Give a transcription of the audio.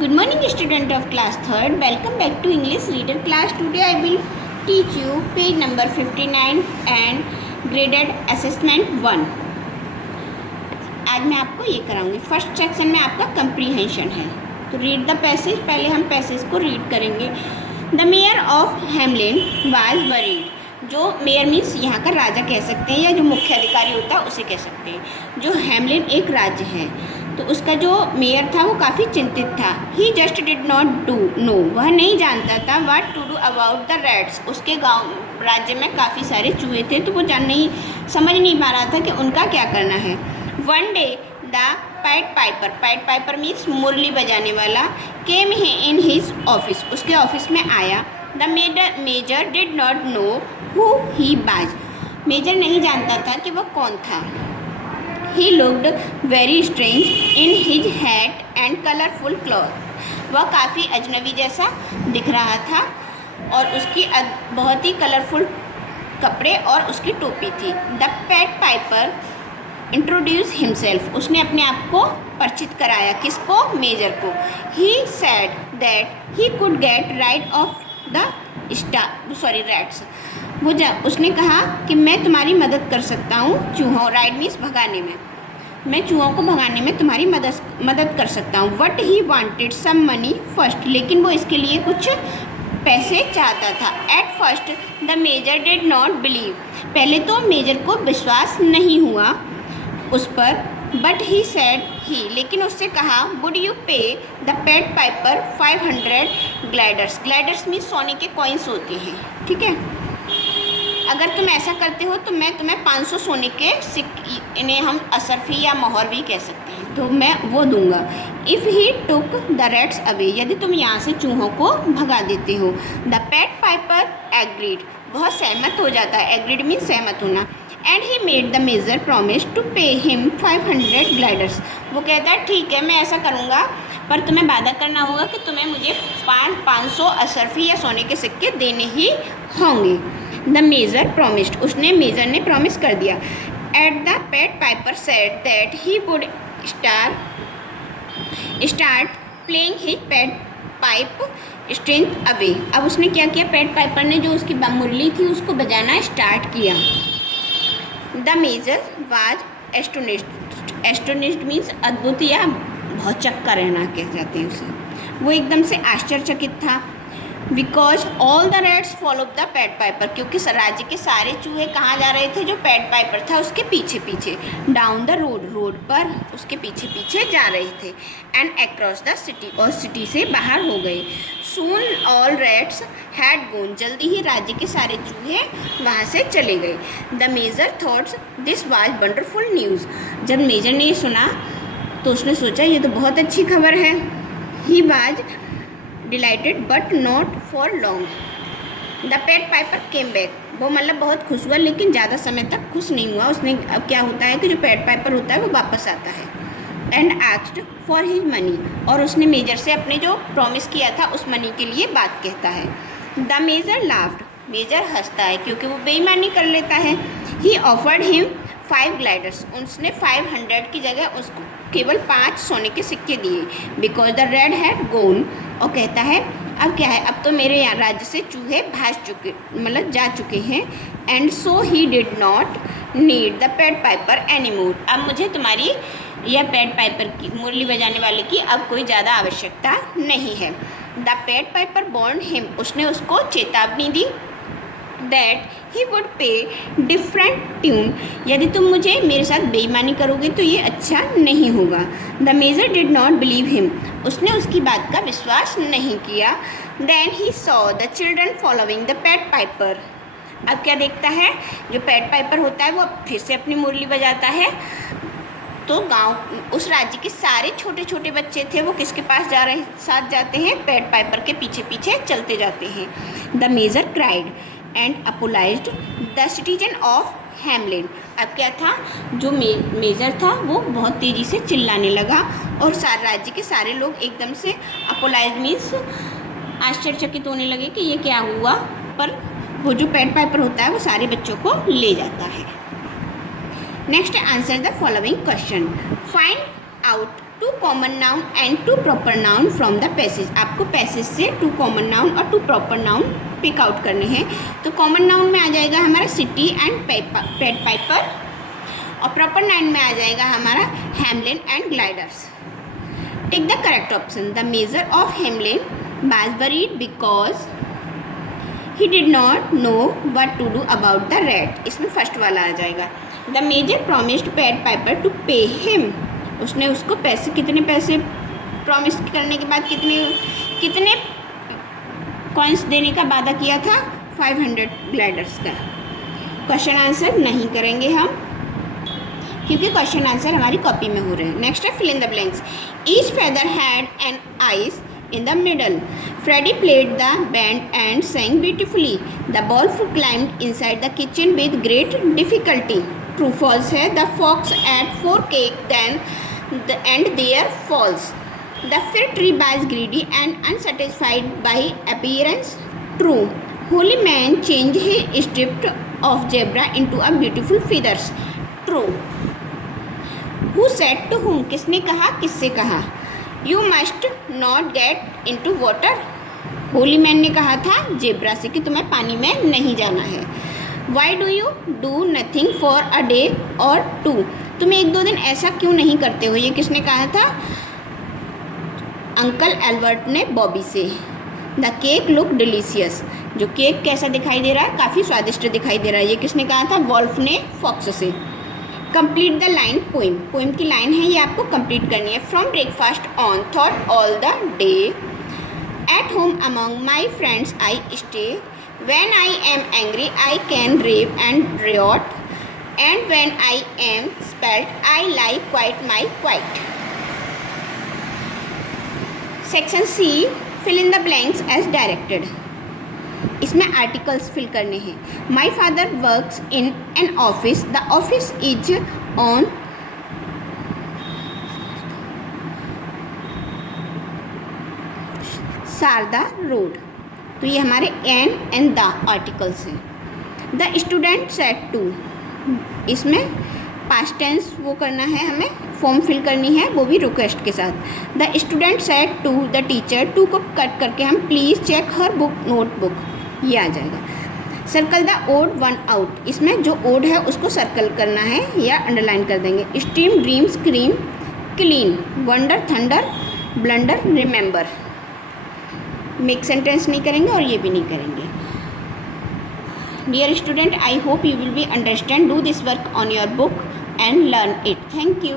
Good morning, student of class 3rd. Welcome back to English Reader class. Today I will teach you page number 59 and graded assessment 1. आज मैं आपको ये कराऊंगी. First section में आपका comprehension है. तो read the passage. पहले हम पैसेज को रीड करेंगे. The mayor of Hamelin was worried. जो मेयर मीन्स यहाँ का राजा कह सकते हैं या जो मुख्य अधिकारी होता है उसे कह सकते हैं. जो हेमलिन एक राज्य है तो उसका जो मेयर था वो काफ़ी चिंतित था. He just did not do know. वह नहीं जानता था what to do about the rats. उसके गांव राज्य में काफ़ी सारे चूहे थे तो वो समझ नहीं पा रहा था कि उनका क्या करना है. One day the pied piper means मुरली बजाने वाला केम इन हिज ऑफिस. उसके ऑफिस में आया. The major did not know who he was. मेजर नहीं जानता था कि वह कौन था. He looked very strange in his hat and colorful cloth. वह काफ़ी अजनबी जैसा दिख रहा था और उसकी बहुत ही कलरफुल कपड़े और उसकी टोपी थी. The Pied Piper introduced himself. उसने अपने आप को परिचित कराया. किसको? मेजर को. He said that he could get rid of the rats. उसने कहा कि मैं तुम्हारी मदद कर सकता हूँ चूहों. राइड मीन्स भगाने में. मैं चूहों को भगाने में तुम्हारी मदद कर सकता हूँ. What he wanted some money first. लेकिन वो इसके लिए कुछ पैसे चाहता था. At first the major did not believe. पहले तो मेजर को विश्वास नहीं हुआ उस पर. But he said he. लेकिन उससे कहा would you pay the pied piper 500 gliders. Gliders means सोने के कॉइन्स होते हैं. ठीक है. अगर तुम ऐसा करते हो तो मैं तुम्हें 500 सोने के इन्हें हम असरफी या मोहर भी कह सकते हैं तो मैं वो दूंगा. If he took the rats away. यदि तुम यहाँ से चूहों को भगा देते हो. The pied piper agreed. बहुत सहमत हो जाता है. एग्रीड मीन सहमत होना. And he made the major promise to pay him 500 gliders. वो कहता है ठीक है मैं ऐसा करूँगा पर तुम्हें वादा करना होगा कि तुम्हें मुझे 500 असरफी या सोने के सिक्के देने ही होंगे. The major promised. मेजर ने प्रॉमिस कर दिया. At the pied piper said that he would start playing his pied pipe strength away. अब उसने क्या किया. पेड पाइपर ने जो उसकी मुरली थी उसको बजाना स्टार्ट किया. The major was astonished. Astonished means अद्भुत या बहुत चक्का रहना कह जाते हैं उसे. वो एकदम से आश्चर्यचकित था. Because all the rats follow the pied Piper. क्योंकि राज्य के सारे चूहे कहाँ जा रहे थे. जो पेड पाइपर था उसके पीछे पीछे. डाउन द रोड पर उसके पीछे पीछे जा रहे थे. And across the city. और सिटी से बाहर हो गए. Soon all rats had gone. जल्दी ही राज्य के सारे चूहे वहाँ से चले गए. The major thoughts this was wonderful news. जब मेजर ने ये सुना तो उसने सोचा ये तो बहुत अच्छी खबर है. He was dilated but not for long. The pied Piper came back. वो मतलब बहुत खुश हुआ लेकिन ज़्यादा समय तक खुश नहीं हुआ. उसने अब क्या होता है कि जो पेड पाइपर होता है वो वापस आता है. And asked for his money. और उसने मेजर से अपने जो प्रॉमिस किया था उस मनी के लिए बात कहता है. The major laughed. मेजर हंसता है क्योंकि वो बेईमानी कर लेता है. ही ऑफर्ड हिम 5 ग्लाइडर्स. उसने 500 की जगह उसको केवल 5 सोने के सिक्के दिए. Because the rat had gone. और कहता है अब क्या है. अब तो मेरे यहाँ राज्य से चूहे जा चुके हैं. And so he did not need the pied Piper any more. अब मुझे तुम्हारी या पेड पाइपर की मुरली बजाने वाले की अब कोई ज़्यादा आवश्यकता नहीं है. The pied Piper warned him. उसने उसको चेतावनी दी दैट ही वुड पे डिफरेंट ट्यून. यदि तुम मुझे मेरे साथ बेईमानी करोगे तो ये अच्छा नहीं होगा. The major did not believe him. उसने उसकी बात का विश्वास नहीं किया. Then he saw the children following the pied piper. अब क्या देखता है. जो पेड पाइपर होता है वो फिर से अपनी मुरली बजाता है. तो उस राज्य के सारे छोटे छोटे बच्चे थे वो किसके पास साथ जाते हैं. पेड पाइपर के पीछे पीछे चलते जाते हैं. The major cried and apologized the citizen of Hamelin. अब क्या था. जो मेजर था वो बहुत तेज़ी से चिल्लाने लगा और सारे राज्य के सारे लोग एकदम से अपोलाइज मीन्स आश्चर्यचकित होने लगे कि ये क्या हुआ. पर वो जो पेड पाइपर होता है वो सारे बच्चों को ले जाता है. Next answer the following question. Find out 2 common noun and 2 proper noun from the passage. आपको पैसेज से 2 कॉमन नाउन और 2 प्रॉपर नाउन पिक आउट करने हैं। तो कॉमन नाउन में आ जाएगा हमारा सिटी एंड पेट पाइपर, और प्रॉपर नाउन में आ जाएगा हमारा Hamelin and gliders. Take the correct option. The major of Hamelin was worried because he did not know what to do about the rat। इसमें फर्स्ट वाला आ जाएगा। The major promised pied piper to pay him. उसने उसको कितने पैसे promise करने के बाद कितने कॉइन्स देने का वादा किया था? 500 ग्लाइडर्स का। क्वेश्चन आंसर नहीं करेंगे हम, क्योंकि क्वेश्चन आंसर हमारी कॉपी में हो रहे हैं। नेक्स्ट है fill in the blanks. Each feather had an eyes in the middle. Freddie played the band and sang beautifully. The wolf climbed inside the kitchen with great difficulty. True false है। The fox ate 4 cakes and there false. The fir tree was greedy and unsatisfied by appearance. True. Holy man changed his strip of zebra into a beautiful feathers. True. Who said to whom? किसने कहा, किससे कहा? You must not get into water। Holi man ने कहा था zebra से कि तुम्हें पानी में नहीं जाना है। Why do you do nothing for a day or two? तुम 1-2 दिन ऐसा क्यों नहीं करते हो? ये किसने कहा था? अंकल एल्बर्ट ने बॉबी से। The cake look delicious. जो केक कैसा दिखाई दे रहा है? काफ़ी स्वादिष्ट दिखाई दे रहा है। ये किसने कहा था? वॉल्फ ने फॉक्स से। Complete the line poem. Poem की लाइन है, ये आपको कंप्लीट करनी है। From breakfast on thought all the day, at home among my friends I stay, when I am angry I can rave and riot, and when I am spelt I lie quite my quite. Section C, fill in the blanks as directed. इसमें articles fill करने हैं। My father works in an office, the office is on Sharda road. तो ये हमारे an and the articles हैं। The student said to, इसमें past tense वो करना है, हमें फॉर्म फिल करनी है, वो भी रिक्वेस्ट के साथ। The student said to the teacher, to को कट करके हम please check her book notebook, ये आ जाएगा। Circle the odd one out. इसमें जो ओड है उसको सर्कल करना है या अंडरलाइन कर देंगे। Stream dream scream clean, wonder thunder blunder remember. Make sentence नहीं करेंगे और ये भी नहीं करेंगे। Dear student, I hope you will be understand. Do this work on your book and learn it. Thank you.